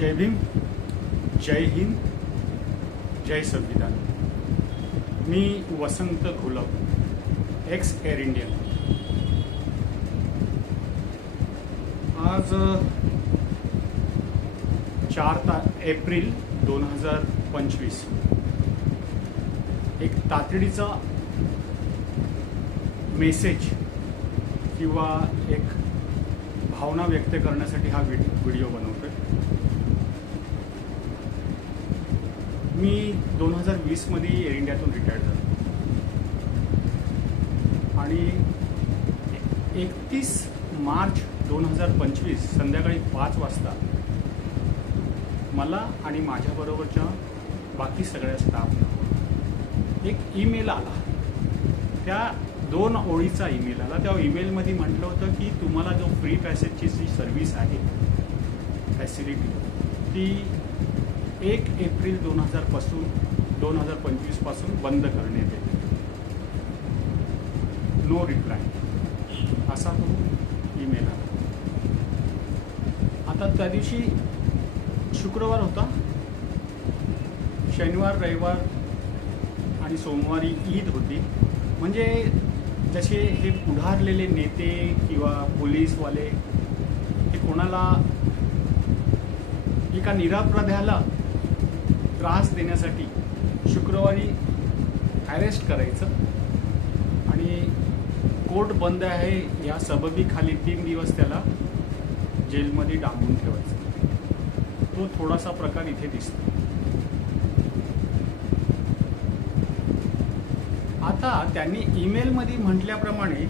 जय भीम जय हिंद जय संविधान. मी Vasant Gholap ex air Indian आज चार ता एप्रिल दोन हजार पंचवीस. एक तातडीचा मेसेज किंवा एक भावना व्यक्त करण्यासाठी हा व्हिड व्हिडिओ बनवतो मी दोन हजार वीसमध्ये एअर इंडियातून रिटायर्ड झालो. आणि एकतीस मार्च दोन हजार पंचवीस संध्याकाळी पाच वाजता मला आणि माझ्याबरोबरच्या बाकी सगळ्या स्टाफ एक ईमेल आला. त्या दोन ओळीचा ईमेल आला. त्या ईमेलमध्ये म्हटलं होतं की तुम्हाला जो फ्री पॅसेजची जी सर्व्हिस आहे फॅसिलिटी ती एक एप्रिल दोन हजारपासून दोन हजार पंचवीसपासून बंद करण्यात येते. नो रिप्लाय असा तो ईमेल आला आता त्या दिवशी शुक्रवार होता. शनिवार रविवार आणि सोमवारी ईद होती. म्हणजे जसे हे पुढारलेले नेते किंवा पोलीसवाले हे कोणाला एका निरापराध्याला त्रास देण्यासाठी शुक्रवारी अरेस्ट करायचं. आणि कोर्ट बंद आहे या सबबीखाली तीन दिवस त्याला जेलमध्ये डांबून ठेवायचं. तो थोडासा प्रकार इथे दिसतो. आता त्यांनी ईमेलमध्ये म्हटल्याप्रमाणे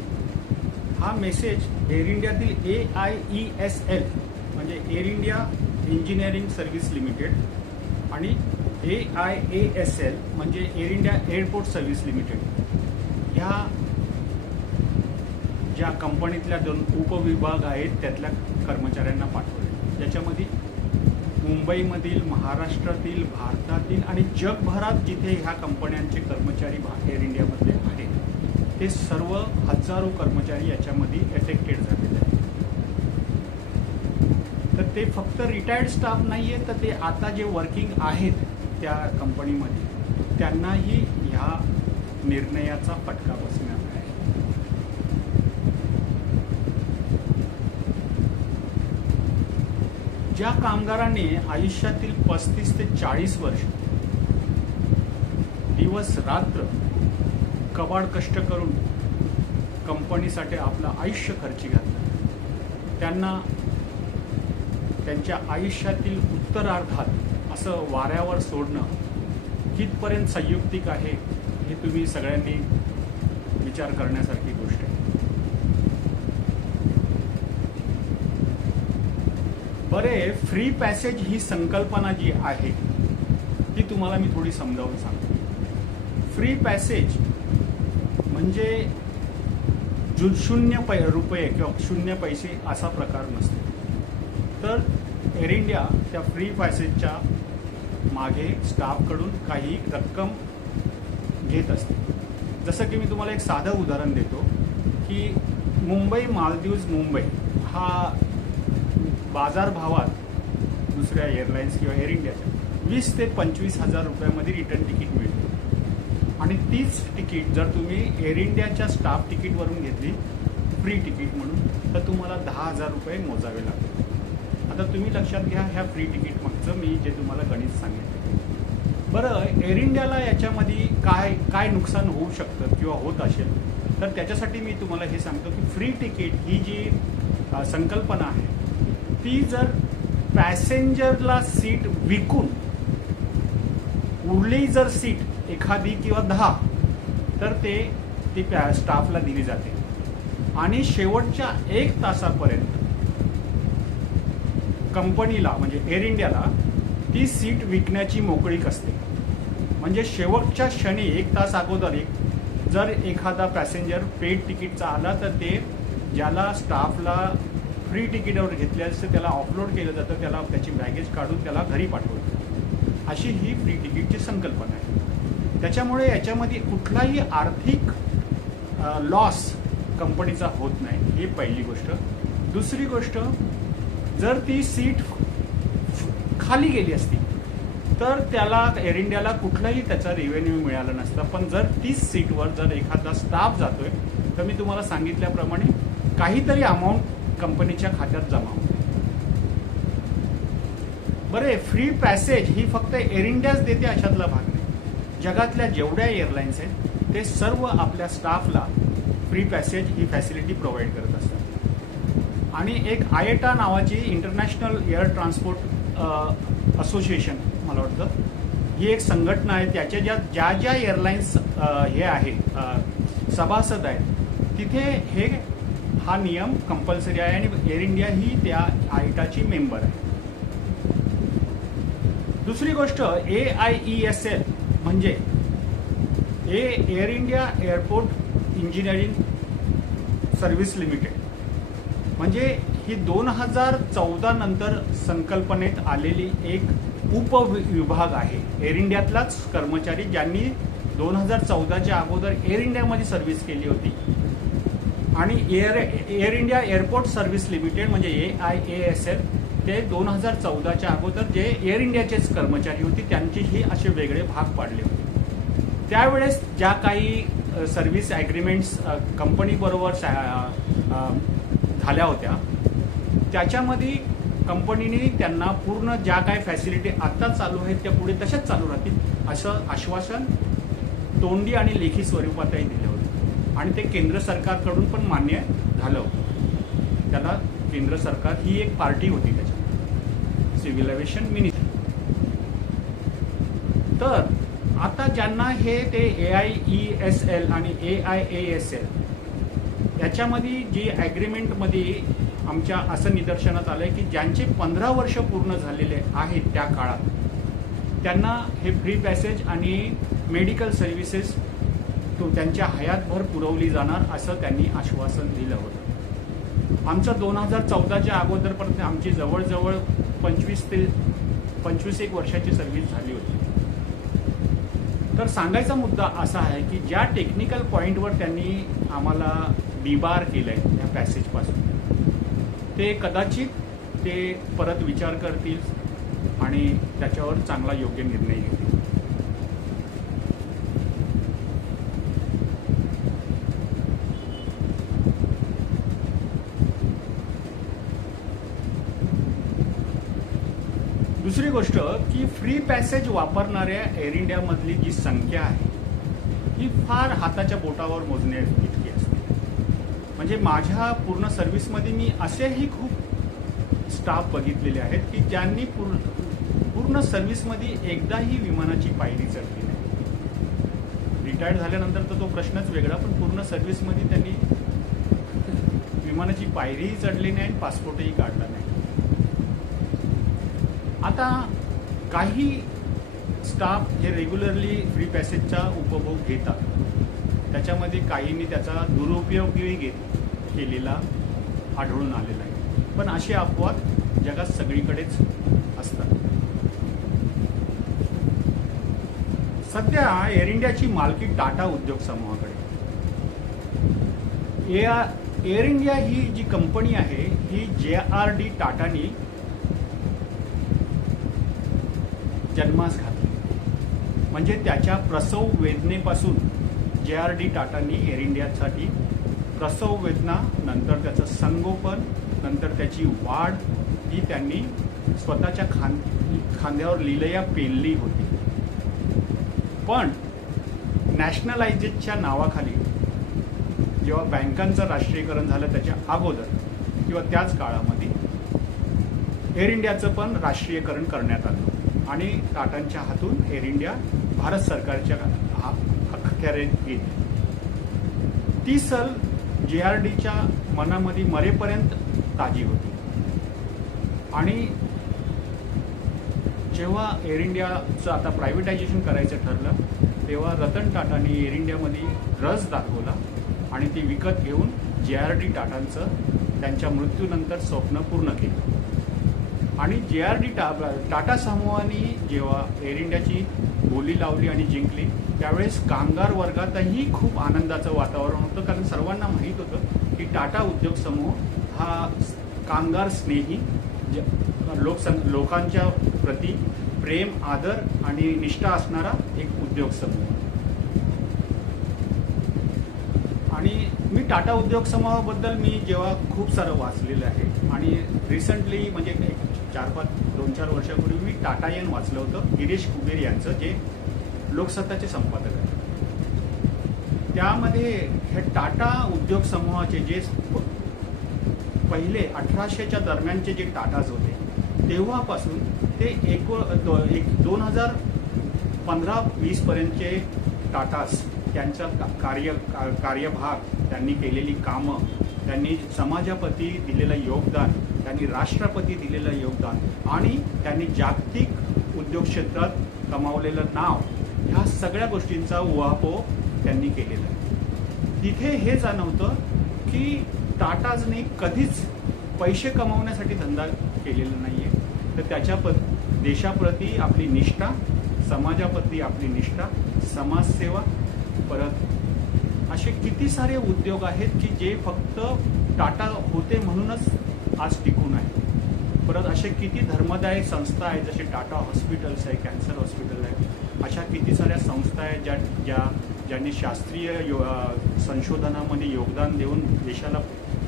हा message air इंडियातील A I E S L म्हणजे air India engineering service limited आणि A I A S L म्हणजे air India airport service limited ह्या ज्या कंपनीतल्या दोन उपविभाग आहेत त्यातल्या कर्मचाऱ्यांना पाठवले ज्याच्यामध्ये मुंबईमधील महाराष्ट्रातील भारतातील आणि जगभरात जिथे ह्या कंपन्यांचे कर्मचारी भा- एअर इंडियामध्ये आहेत ते सर्व हजारो कर्मचारी याच्यामध्ये एफेक्टेड झालेले आहेत. तर ते फक्त रिटायर्ड स्टाफ नाही आहे तर ते आता जे वर्किंग आहेत त्या कंपनीमध्ये त्यांनाही ह्या निर्णयाचा फटका बसणार आहे. ज्या कामगारांनी आयुष्यातील पस्तीस ते चाळीस वर्ष दिवस रात्र कबाड कष्ट करून कंपनीसाठी आपलं आयुष्य खर्ची घातलं त्यांना त्यांच्या आयुष्यातील उत्तरार्धात असं वाऱ्यावर सोडणं कितपर्यंत संयुक्तिक आहे हे तुम्ही सगळ्यांनी विचार करण्यासारखी गोष्ट आहे. बरे फ्री पॅसेज ही संकल्पना जी आहे ती तुम्हाला मी थोडी समजावून सांगतो. फ्री पॅसेज म्हणजे जु शून्य पै रुपये किंवा शून्य पैसे असा प्रकार नसतो. तर एअर इंडिया त्या फ्री पॅसेजच्या मागे स्टाफकडून काही रक्कम घेत असते. जसं की मी तुम्हाला एक साधं उदाहरण देतो की मुंबई मालदीव्ज मुंबई हा बाजारभावात दुसऱ्या एअरलाईन्स किंवा एअर इंडियाच्या वीस ते पंचवीस हजार रुपयामध्ये रिटर्न तिकीट मिळते. आणि तीच तिकीट जर तुम्ही एअर इंडियाच्या स्टाफ तिकीटवरून घेतली फ्री तिकीट म्हणून तर तुम्हाला दहा हजार रुपये मोजावे लागतील. आता तुम्ही लक्षात घ्या ह्या फ्री तिकीट मागचं मी जे तुम्हाला गणित सांगितलं. बरं एअर इंडियाला याच्यामध्ये काय काय नुकसान होऊ शकतं किंवा होत असेल तर त्याच्यासाठी मी तुम्हाला हे सांगतो की फ्री तिकीट ही जी संकल्पना आहे ती जर पॅसेंजरला सीट विकून उरली जर सीट एखादी किंवा दहा तर ते ती स्टाफला दिली जाते. आणि शेवटच्या एक तासापर्यंत कंपनीला म्हणजे एअर इंडियाला ती सीट विकण्याची मोकळीक असते म्हणजे शेवटच्या क्षणी एक तास अगोदर एक जर एखादा पॅसेंजर पेड तिकीटचा आला तर ते ज्याला स्टाफला फ्री तिकीटावर घेतले असते त्याला ऑफलोड केलं जातं त्याला त्याची बॅगेज काढून त्याला घरी पाठवलं अशी ही फ्री तिकीटची संकल्पना आहे. त्याच्यामुळे याच्यामध्ये कुठलाही आर्थिक लॉस कंपनीचा होत नाही. ही पहिली गोष्ट. दुसरी गोष्ट जर ती सीट खाली गेली असती तर त्याला एअर इंडियाला कुठलाही त्याचा रेव्हेन्यू मिळाला नसता. पण जर तीच सीटवर जर एखादा स्टाफ जातोय तर मी तुम्हाला सांगितल्याप्रमाणे काहीतरी अमाऊंट कंपनीच्या खात्यात जमा होते बरे फ्री पॅसेज ही फक्त एअर इंडियाच देते अशातला भाग नाही. जगातल्या जेवढ्या एअरलाईन्स आहेत ते सर्व आपल्या स्टाफला फ्री पॅसेज ही फॅसिलिटी प्रोव्हाइड करत असतात. आणि एक आयटा नावाची इंटरनॅशनल एअर ट्रान्सपोर्ट असोसिएशन मला वाटतं. ही एक संघटना आहे. त्याच्या ज्या ज्या ज्या एअरलाईन्स हे आहे सभासद आहेत तिथे हे हा नियम कंपल्सरी आहे आणि एअर इंडिया ही त्या आयटाची मेंबर आहे. दुसरी गोष्ट A I E S L म्हणजे A air India airport engineering service limited म्हणजे ही दोन हजार चौदा नंतर संकल्पनेत आलेली एक उपविभाग आहे. एअर इंडियातलाच कर्मचारी ज्यांनी दोन हजार चौदाच्या अगोदर एअर इंडियामध्ये सर्व्हिस केली होती. आणि air air India airport service limited म्हणजे A I A S L ते दोन हजार चौदाच्या अगोदर जे एअर इंडियाचेच कर्मचारी होते त्यांचेही असे वेगळे भाग पाडले होते. त्यावेळेस ज्या काही सर्व्हिस ॲग्रीमेंट्स कंपनीबरोबर झाल्या होत्या. त्याच्यामध्ये कंपनीने त्यांना पूर्ण ज्या काय फॅसिलिटी आत्ता चालू आहेत त्या पुढे तशाच चालू राहतील असं आश्वासन तोंडी आणि लेखी स्वरूपातही दिलं होतं. आणि ते केंद्र सरकारकडून पण मान्य झालं होतं. त्याला केंद्र सरकार ही एक पार्टी होती त्याच्यात. सिव्हिल एव्हिएशन मिनिस्ट्री तर आता ज्यांना हे ते A I E S L आणि A I A S L याच्यामध्ये जी ॲग्रीमेंटमध्ये आमच्या असं निदर्शनात आलं आहे की ज्यांचे पंधरा वर्ष पूर्ण झालेले आहेत त्या काळात त्यांना हे फ्री पॅसेज आणि मेडिकल सर्व्हिसेस तो त्यांच्या हयातभर पुरवली जाणार असं त्यांनी आश्वासन दिलं होतं. आमचं दोन हजार चौदाच्या अगोदरपर्यंत आमची जवळजवळ पंचवीस ते पंचवीस एक वर्षाची सर्व्हिस झाली होती. तर सांगायचा मुद्दा असा आहे की ज्या टेक्निकल पॉईंटवर त्यांनी आम्हाला डिबार केलं आहे त्या पॅसेजपासून ते कदाचित ते परत विचार करतील आणि त्याच्यावर चांगला योग्य निर्णय घेतील. दुसरी गोष्ट की फ्री पॅसेज वापरणाऱ्या एअर इंडियामधली जी संख्या आहे ही फार हाताच्या बोटावर मोजण्यात म्हणजे माझ्या पूर्ण सर्व्हिसमध्ये मी असेही खूप स्टाफ बघितलेले आहेत की ज्यांनी पूर्ण पूर्ण सर्व्हिसमध्ये एकदाही विमानाची पायरी चढली नाही. रिटायर्ड झाल्यानंतर तर तो प्रश्नच वेगळा पण पूर्ण सर्व्हिसमध्ये त्यांनी विमानाची पायरीही चढली नाही आणि पासपोर्टही काढला नाही. आता काही स्टाफ हे रेग्युलरली फ्री पॅसेजचा उपभोग घेतात. त्याच्यामध्ये काहींनी त्याचा दुरुपयोगही घेत केलेला आढळून आलेला आहे. पण असे अपवाद जगात सगळीकडेच असतात. सध्या एअर इंडियाची मालकी टाटा उद्योग समूहाकडे. एअर एअर इंडिया ही जी कंपनी आहे ही जे आर डी टाटानी जन्मास घातली. म्हणजे त्याच्या प्रसव वेदनेपासून जे आर डी टाटांनी एअर इंडियासाठी प्रसव वेदना नंतर त्याचं संगोपन नंतर त्याची वाढ ही त्यांनी स्वतःच्या खां खांद्यावर लिलया पेलली होती. पण नॅशनलायझेशनच्या नावाखाली जेव्हा बँकांचं राष्ट्रीयकरण झालं त्याच्या अगोदर किंवा त्याच काळामध्ये एअर इंडियाचं पण राष्ट्रीयकरण करण्यात आलं. आणि टाटांच्या हातून एअर इंडिया भारत सरकारच्या कॅरेज गेली ती सल जे आर डीच्या मनामध्ये मरेपर्यंत ताजी होती. आणि जेव्हा एअर इंडियाचं आता प्रायव्हेटायझेशन करायचं ठरलं तेव्हा रतन टाटांनी एअर इंडियामध्ये रस दाखवला आणि ती विकत घेऊन जे आर डी टाटांचं त्यांच्या मृत्यूनंतर स्वप्न पूर्ण केलं. आणि जे आर डी टा टाटा समूहाने जेव्हा एअर इंडियाची बोली लावली आणि जिंकली त्यावेळेस कामगार वर्गातही खूप आनंदाचं वातावरण होतं. कारण सर्वांना माहीत होतं की टाटा उद्योग समूह हा कामगार स्नेही ज- लोकसं लोकांच्या प्रती प्रेम आदर आणि निष्ठा असणारा एक उद्योग समूह. आणि मी टाटा उद्योग समूहाबद्दल मी जेव्हा खूप सारं वाचलेलं आहे आणि रिसेंटली म्हणजे चार पाच दोन चार वर्षापूर्वी मी टाटायन वाचलं होतं गिरीश कुबेर यांचं जे लोकसत्ताचे संपादक आहेत. त्यामध्ये हे टाटा उद्योग समूहाचे जे पहिले अठराशेच्या दरम्यानचे जे टाटाज होते तेव्हापासून ते एको दो- एक दोन हजार पंधरा वीसपर्यंतचे टाटास त्यांचा कार्य कार्यभाग त्यांनी केलेली कामं त्यांनी समाजापती दिलेलं योगदान त्यांनी राष्ट्रपती दिलेलं योगदान आणि त्यांनी जागतिक उद्योग क्षेत्रात कमावलेलं नाव ह्या सगळ्या गोष्टींचा उहापोह त्यांनी केलेला आहे. तिथे हे जाणवतं की टाटाजने कधीच पैसे कमावण्यासाठी धंदा केलेला नाही आहे तर त्याच्या प देशाप्रती आपली निष्ठा समाजाप्रती आपली निष्ठा समाजसेवा परत असे किती सारे उद्योग आहेत की जे फक्त टाटा होते म्हणूनच आज टिकून आहे परत असे किती धर्मदायी संस्था आहेत जसे टाटा हॉस्पिटल्स आहे कॅन्सर हॉस्पिटल आहे अशा किती साऱ्या संस्था आहेत ज्या ज्या ज्यांनी शास्त्रीय यो संशोधनामध्ये योगदान देऊन देशाला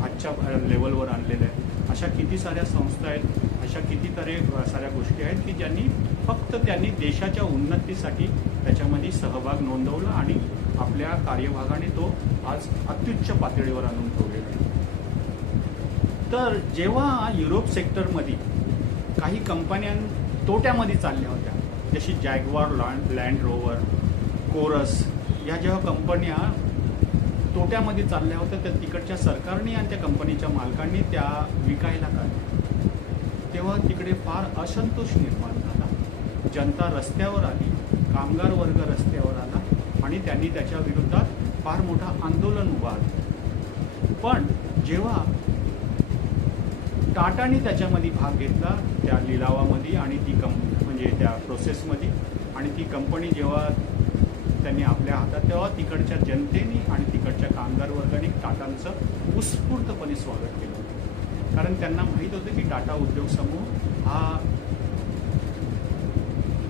आजच्या लेवलवर आणलेलं आहे. अशा किती साऱ्या संस्था आहेत अशा कितीतरी साऱ्या गोष्टी आहेत की ज्यांनी फक्त त्यांनी देशाच्या उन्नतीसाठी त्याच्यामध्ये सहभाग नोंदवला आणि आपल्या कार्यभागाने तो आज अत्युच्च पातळीवर आणून ठेवलेला आहे. तर जेव्हा युरोप सेक्टरमध्ये काही कंपन्या तोट्यामध्ये चालल्या होत्या जशी Jaguar land land Rover Corus या जेव्हा कंपन्या तोट्यामध्ये चालल्या होत्या तर तिकडच्या सरकारने आणि त्या कंपनीच्या मालकांनी त्या विकायला काढल्या. तेव्हा तिकडे फार असंतोष निर्माण झाला. जनता रस्त्यावर आली कामगार वर्ग रस्त्यावर आला आणि त्यांनी त्याच्या विरोधात फार मोठं आंदोलन उभारलं. पण जेव्हा टाटाने त्याच्यामध्ये भाग घेतला त्या लिलावामध्ये आणि ती कं म्हणजे त्या प्रोसेसमध्ये आणि ती कंपनी जेव्हा त्यांनी आपल्या हातात तेव्हा तिकडच्या जनतेने आणि तिकडच्या कामगार वर्गाने टाटांचं उत्स्फूर्तपणे स्वागत केलं होतं. कारण त्यांना माहीत होतं की टाटा उद्योग समूह हा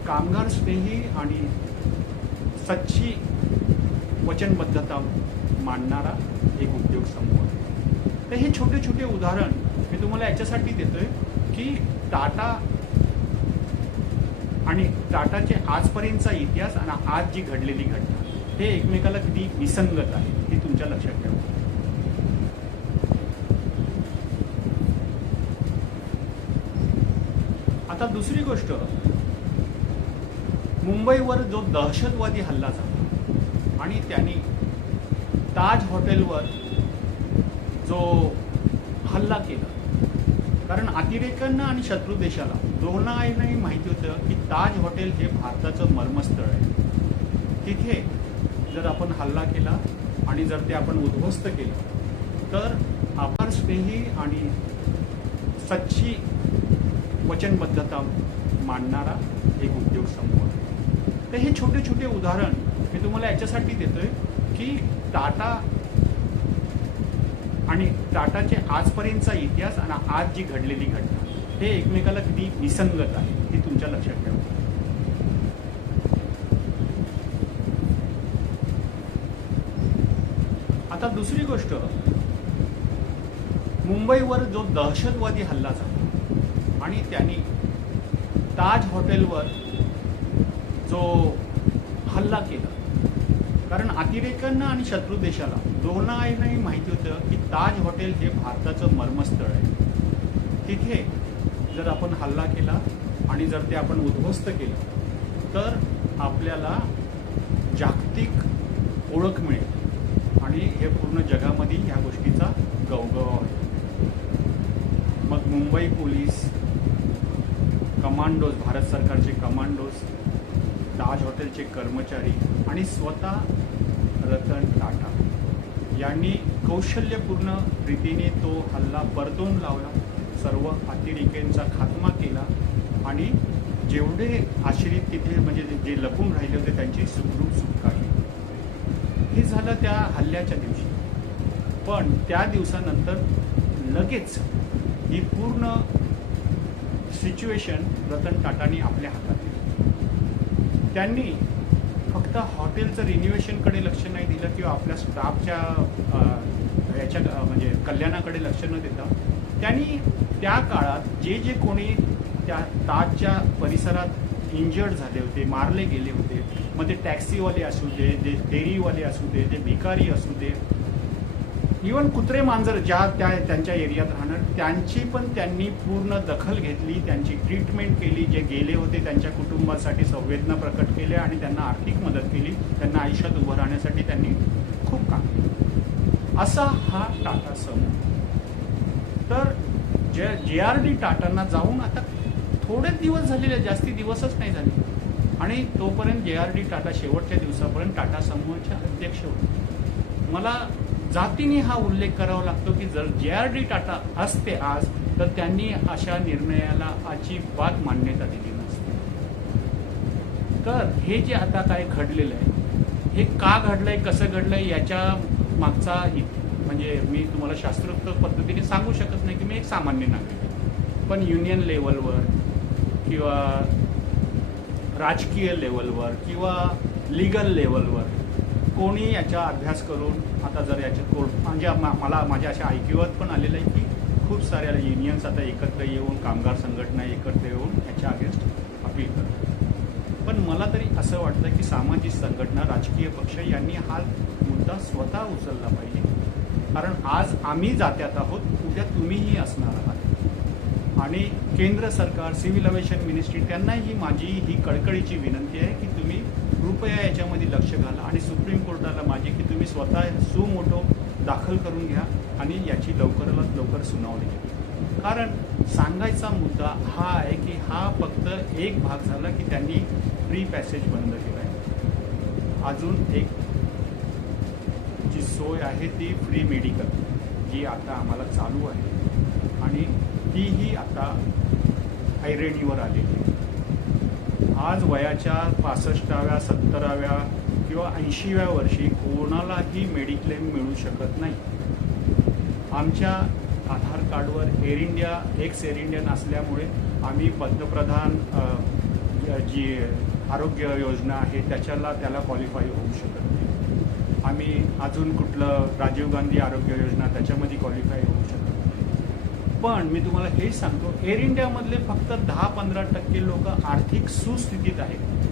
कामगार स्नेही आणि सच्ची वचनबद्धता मांडणारा एक उद्योग समूह आहे. तर हे छोटे छोटे उदाहरण मी तुम्हाला याच्यासाठी देतोय की टाटा आणि टाटाचे आजपर्यंतचा इतिहास आणि आज जी घडलेली घटना हे एकमेकाला किती विसंगत आहे हे तुमच्या लक्षात ठेवा. आता दुसरी गोष्ट मुंबईवर जो दहशतवादी हल्ला झाला आणि त्यांनी ताज हॉटेलवर जो हल्ला केला कारण अतिरेक्यांना आणि शत्रू देशाला दोघांनाही माहिती होतं की ताज हॉटेल हे भारताचं मर्मस्थळ आहे. तिथे जर आपण हल्ला केला आणि जर ते आपण उद्ध्वस्त केलं तर आभार स्नेही आणि सच्ची वचनबद्धता मांडणारा एक उद्योग समूह आहे. तर हे छोटे छोटे उदाहरण मी तुम्हाला याच्यासाठी देतोय की टाटा आणि टाटाचे आजपर्यंतचा इतिहास आणि आज जी घडलेली घटना हे एकमेकाला किती विसंगत आहे हे तुमच्या लक्षात ठेवा. आता दुसरी गोष्ट मुंबईवर जो दहशतवादी हल्ला झाला आणि त्यांनी ताज हॉटेलवर जो हल्ला केला कारण अतिरेक्यांना आणि शत्रू देशाला दोघांनाही माहिती होतं की ताज हॉटेल हे भारताचं मर्मस्थळ आहे. तिथे जर आपण हल्ला केला आणि जर ते आपण उद्ध्वस्त केलं तर आपल्याला जागतिक ओळख मिळेल. आणि हे पूर्ण जगामध्ये ह्या गोष्टीचा गवगवा होईल मग मुंबई पोलीस कमांडोज भारत सरकारचे कमांडोज ताज हॉटेलचे कर्मचारी आणि स्वतः रतन टाटा. यांनी कौशल्यपूर्ण रीतीने तो हल्ला परतवून लावला सर्व अतिरेक्यांचा खात्मा केला आणि जेवढे आश्रित तिथे म्हणजे जे- लपून राहिले होते त्यांची सुखरूप सुटका केली हे झालं त्या हल्ल्याच्या दिवशी. पण त्या दिवसानंतर लगेच ही पूर्ण सिच्युएशन रतन टाटानी आपल्या हातात दिली त्यांनी फक्त हॉटेलचं रिन्युएशनकडे लक्ष नाही दिलं किंवा आपल्या स्टाफच्या याच्या म्हणजे कल्याणाकडे लक्ष न देता त्यांनी त्या काळात जे जे कोणी त्या ताजच्या परिसरात इंजर्ड झाले होते मारले गेले होते मग ते टॅक्सीवाले असू दे जे डेअरीवाले असू दे जे भिकारी असू दे इवन कुत्रे मांजर ज्या त्या त्यांच्या एरियात राहणार त्यांची पण त्यांनी पूर्ण दखल घेतली त्यांची ट्रीटमेंट केली जे गेले होते त्यांच्या कुटुंबासाठी संवेदना प्रकट केल्या आणि त्यांना आर्थिक मदत केली त्यांना आयुष्यात उभं राहण्यासाठी त्यांनी खूप काम केलं. असा हा टाटा समूह. तर जे जे आर डी टाटांना जाऊन आता थोडेच दिवस झालेले जास्ती दिवसच नाही झाले. आणि तोपर्यंत जे आर डी टाटा शेवटच्या दिवसापर्यंत टाटा समूहाचे अध्यक्ष होते. मला जातीने हा उल्लेख करावा लागतो की जर जे आर डी टाटा असते आज तर त्यांनी अशा निर्णयाला अजिबात मान्यता दिली नसते. तर हे जे आता काय घडलेलं आहे हे का घडलंय कसं घडलंय याच्या मागचा म्हणजे मी तुम्हाला शास्त्रोक्त पद्धतीने सांगू शकत नाही की मी एक सामान्य नागरिक आहे. पण युनियन लेवलवर किंवा राजकीय लेवलवर किंवा लिगल लेवलवर कोणी याचा अभ्यास करून आता जर याच्यात तोड म्हणजे मा- मला माझ्या अशा ऐकिवात पण आलेलं आहे की खूप साऱ्या युनियन्स आता एकत्र येऊन कामगार संघटना एकत्र येऊन याच्या अगेन्स्ट अपील करतात. पण मला तरी असं वाटतं की सामाजिक संघटना राजकीय पक्ष यांनी हा मुद्दा स्वतः उचलला पाहिजे. कारण आज आम्ही जात्यात आहोत उद्या तुम्हीही असणार आहात. आणि केंद्र सरकार सिव्हिल अवेशन मिनिस्ट्री त्यांनाही माझी ही कळकळीची विनंती आहे की कृपया याच्यामध्ये लक्ष घाला आणि सुप्रीम कोर्टाला माझी की तुम्ही स्वतः सुमोटो दाखल करून घ्या आणि याची लवकरात लवकर सुनावणी घ्या. कारण सांगायचा मुद्दा हा आहे की हा फक्त एक भाग झाला की त्यांनी फ्री पॅसेज बंद केला आहे. अजून एक जी सोय आहे ती फ्री मेडिकल जी आता आम्हाला चालू आहे. आणि तीही आता ऐरणीवर आलेली आहे. आज वयाच्या पासष्टाव्या सत्तराव्या किंवा ऐंशीव्या वर्षी कोणालाही मेडिक्लेम मिळू शकत नाही. आमच्या आधार कार्डवर air India ex air Indian असल्यामुळे आम्ही पंतप्रधान जी आरोग्य योजना आहे त्याच्याला त्याला क्वालिफाय होऊ शकत नाही. आम्ही अजून कुठलं राजीव गांधी आरोग्य योजना त्याच्यामध्ये क्वालिफाय होऊ पण मी तुम्हाला हेच सांगतो एअर इंडियामधले फक्त दहा पंधरा टक्के लोक आर्थिक सुस्थितीत आहेत.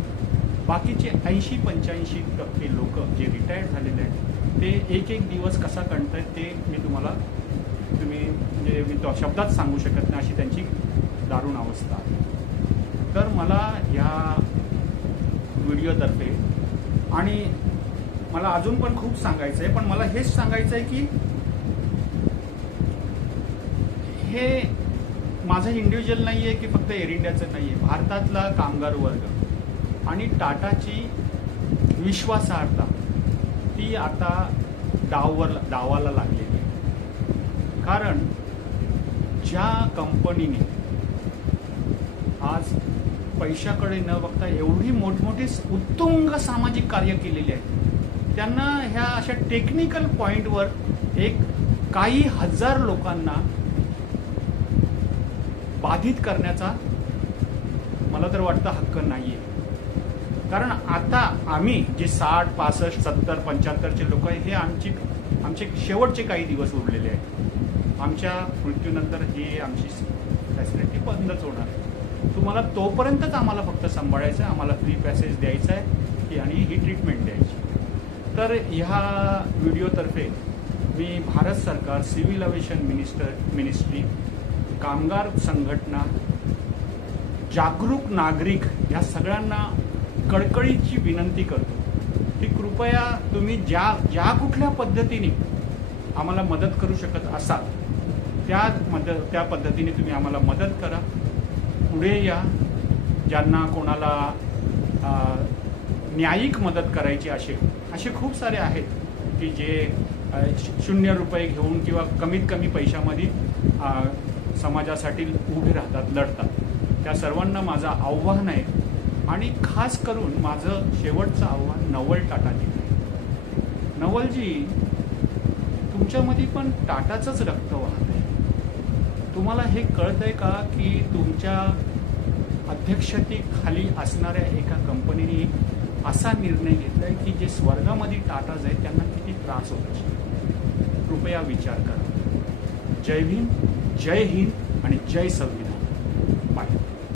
बाकीचे ऐंशी पंच्याऐंशी टक्के लोक जे रिटायर्ड झालेले आहेत ते एक एक दिवस कसा काढतायत ते मी तुम्हाला तुम्ही म्हणजे मी तो शब्दात सांगू शकत नाही अशी त्यांची दारुण अवस्था आहे. तर मला ह्या व्हिडिओतर्फे आणि मला अजून पण खूप सांगायचं आहे पण मला हेच सांगायचं आहे की हे माझं इंडिव्हिज्युअल नाही आहे की फक्त एअर इंडियाचं नाही आहे भारतातला कामगार वर्ग आणि टाटाची विश्वासार्हता ती आता डाववर डावाला लागलेली आहे. कारण ज्या कंपनीने आज पैशाकडे न बघता एवढी मोठमोठी उत्तुंग सामाजिक कार्य केलेली आहे त्यांना ह्या अशा टेक्निकल पॉईंटवर एक काही हजार लोकांना बाधित करण्याचा मला तर वाटतं हक्क नाही आहे कारण आता आम्ही जे साठ पासष्ट सत्तर पंच्याहत्तरचे लोक आहे हे आमची आमचे शेवटचे काही दिवस उरलेले आहेत. आमच्या मृत्यूनंतर ही आमची फॅसिलिटी बंदच होणार. आहे तुम्हाला तोपर्यंतच आम्हाला फक्त सांभाळायचं आहे आम्हाला फ्री पॅसेज द्यायचा आहे की आणि ही ट्रीटमेंट द्यायची. तर ह्या व्हिडिओतर्फे मी भारत सरकार सिव्हिल अव्हिएशन मिनिस्टर मिनिस्ट्री कामगार संघटना जागरूक नागरिक या सगळ्यांना कळकळीची विनंती करतो की कृपया तुम्ही ज्या ज्या कुठल्या पद्धतीने आम्हाला मदत करू शकत असाल त्या मद त्या पद्धतीने तुम्ही आम्हाला मदत करा. पुढे या. ज्यांना कोणाला न्यायिक मदत करायची असे असे खूप सारे आहेत की जे शून्य रुपये घेऊन किंवा कमीत कमी पैशामध्ये समाजासाठी उभे राहतात लढतात. त्या सर्वांना माझं आव्हान आहे आणि खास करून माझं शेवटचं आव्हान नवल टाटाजी. नवलजी तुमच्यामध्ये पण टाटाचंच रक्त वाहत आहे. तुम्हाला हे कळत आहे का की तुमच्या अध्यक्षतेखाली असणाऱ्या एका कंपनीने असा निर्णय घेतलाय की जे स्वर्गामध्ये टाटाज आहेत त्यांना किती त्रास होत कृपया विचार करा. जय भीम. जय हिंद आणि जय संविधान.